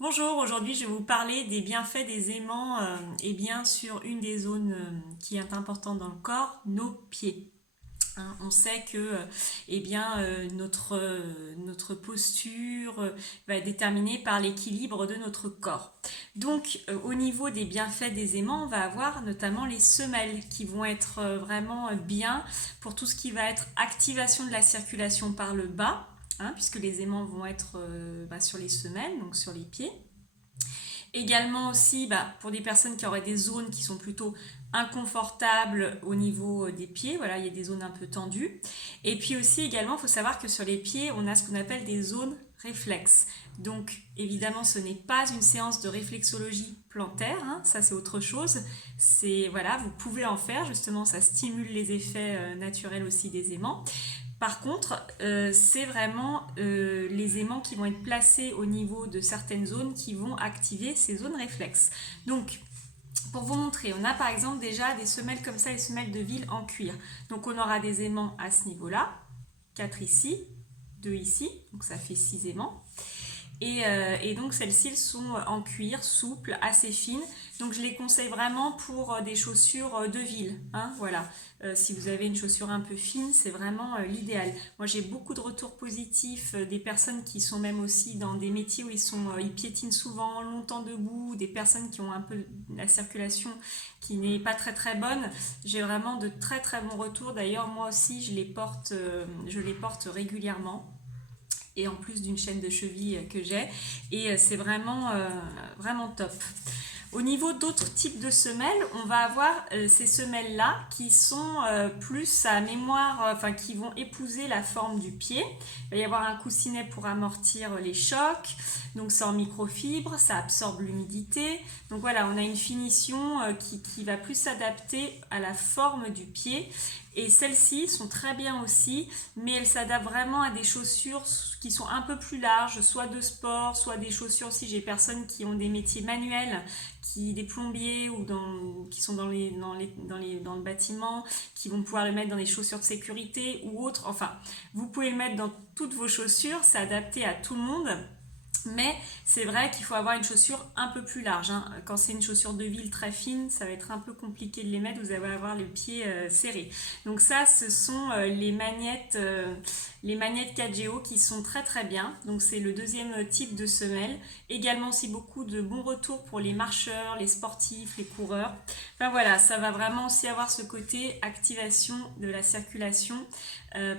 Bonjour, aujourd'hui je vais vous parler des bienfaits des aimants et bien sûr une des zones qui est importante dans le corps, nos pieds. Hein, on sait que notre posture va être déterminée par l'équilibre de notre corps. Donc au niveau des bienfaits des aimants, on va avoir notamment les semelles qui vont être vraiment bien pour tout ce qui va être activation de la circulation par le bas. Hein, puisque les aimants vont être sur les semelles, donc sur les pieds. Également aussi, pour des personnes qui auraient des zones qui sont plutôt inconfortables au niveau des pieds, voilà, il y a des zones un peu tendues. Et puis aussi, également, il faut savoir que sur les pieds, on a ce qu'on appelle des zones réflexes. Donc, évidemment, ce n'est pas une séance de réflexologie plantaire, hein, ça c'est autre chose. C'est, voilà, vous pouvez en faire, justement, ça stimule les effets naturels aussi des aimants. Par contre, c'est vraiment les aimants qui vont être placés au niveau de certaines zones qui vont activer ces zones réflexes. Donc, pour vous montrer, on a par exemple déjà des semelles comme ça, les semelles de ville en cuir. Donc, on aura des aimants à ce niveau-là, 4 ici, 2 ici, donc ça fait 6 aimants. Et donc celles-ci elles sont en cuir, souples, assez fines. Donc je les conseille vraiment pour des chaussures de ville. Hein, voilà. Si vous avez une chaussure un peu fine, c'est vraiment l'idéal. Moi j'ai beaucoup de retours positifs des personnes qui sont même aussi dans des métiers où ils piétinent souvent, longtemps debout, des personnes qui ont un peu la circulation qui n'est pas très très bonne. J'ai vraiment de très très bons retours. D'ailleurs moi aussi je les porte régulièrement et en plus d'une chaîne de cheville que j'ai. Et c'est vraiment top. Au niveau d'autres types de semelles, on va avoir ces semelles-là qui sont plus à mémoire, qui vont épouser la forme du pied. Il va y avoir un coussinet pour amortir les chocs. Donc c'est en microfibre, ça absorbe l'humidité. Donc voilà, on a une finition qui va plus s'adapter à la forme du pied. Et celles-ci sont très bien aussi, mais elles s'adaptent vraiment à des chaussures qui sont un peu plus larges, soit de sport, soit des chaussures si j'ai personnes qui ont des métiers manuels, des plombiers ou qui sont dans le bâtiment, qui vont pouvoir le mettre dans des chaussures de sécurité ou autres. Enfin, vous pouvez le mettre dans toutes vos chaussures, c'est adapté à tout le monde. Mais c'est vrai qu'il faut avoir une chaussure un peu plus large. Hein. Quand c'est une chaussure de ville très fine, ça va être un peu compliqué de les mettre, vous allez avoir les pieds serrés. Donc ça, ce sont les magnettes 4GO qui sont très très bien. Donc c'est le deuxième type de semelle. Également aussi beaucoup de bons retours pour les marcheurs, les sportifs, les coureurs. Enfin voilà, ça va vraiment aussi avoir ce côté activation de la circulation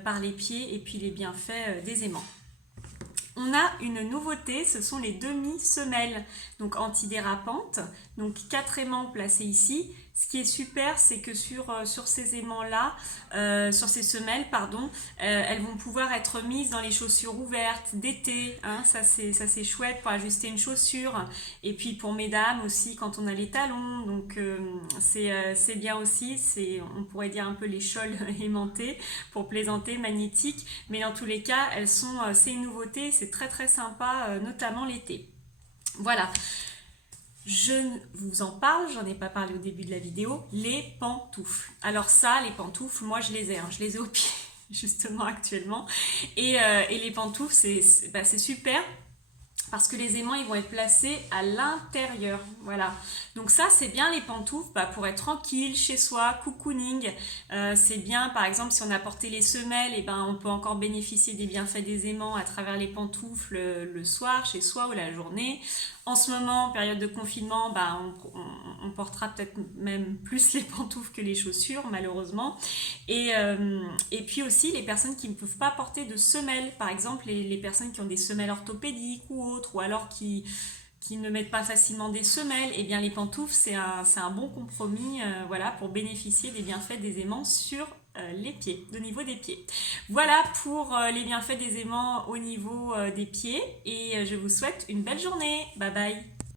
par les pieds et puis les bienfaits des aimants. On a une nouveauté, ce sont les demi-semelles, donc antidérapantes, donc 4 aimants placés ici. Ce qui est super, c'est que sur ces aimants-là, sur ces semelles, pardon, elles vont pouvoir être mises dans les chaussures ouvertes d'été. Hein, ça c'est chouette pour ajuster une chaussure. Et puis pour mesdames aussi, quand on a les talons. Donc c'est bien aussi. On pourrait dire un peu les chols aimantés pour plaisanter, magnétiques. Mais dans tous les cas, c'est une nouveauté. C'est très très sympa, notamment l'été. Voilà. Je vous en parle, j'en ai pas parlé au début de la vidéo, les pantoufles. Alors ça, les pantoufles, moi je les ai, hein, je les ai au pied justement actuellement. Et les pantoufles, c'est super parce que les aimants ils vont être placés à l'intérieur, voilà. Donc ça c'est bien les pantoufles pour être tranquille chez soi, cocooning. C'est bien par exemple si on a porté les semelles, et on peut encore bénéficier des bienfaits des aimants à travers les pantoufles le soir chez soi ou la journée. En ce moment, période de confinement, on portera peut-être même plus les pantoufles que les chaussures, malheureusement. Et puis aussi, les personnes qui ne peuvent pas porter de semelles, par exemple, les personnes qui ont des semelles orthopédiques ou autres, ou alors qui ne mettent pas facilement des semelles, et bien les pantoufles, c'est un bon compromis voilà, pour bénéficier des bienfaits des aimants sur les pieds, au niveau des pieds. Voilà pour les bienfaits des aimants au niveau des pieds, et je vous souhaite une belle journée. Bye bye.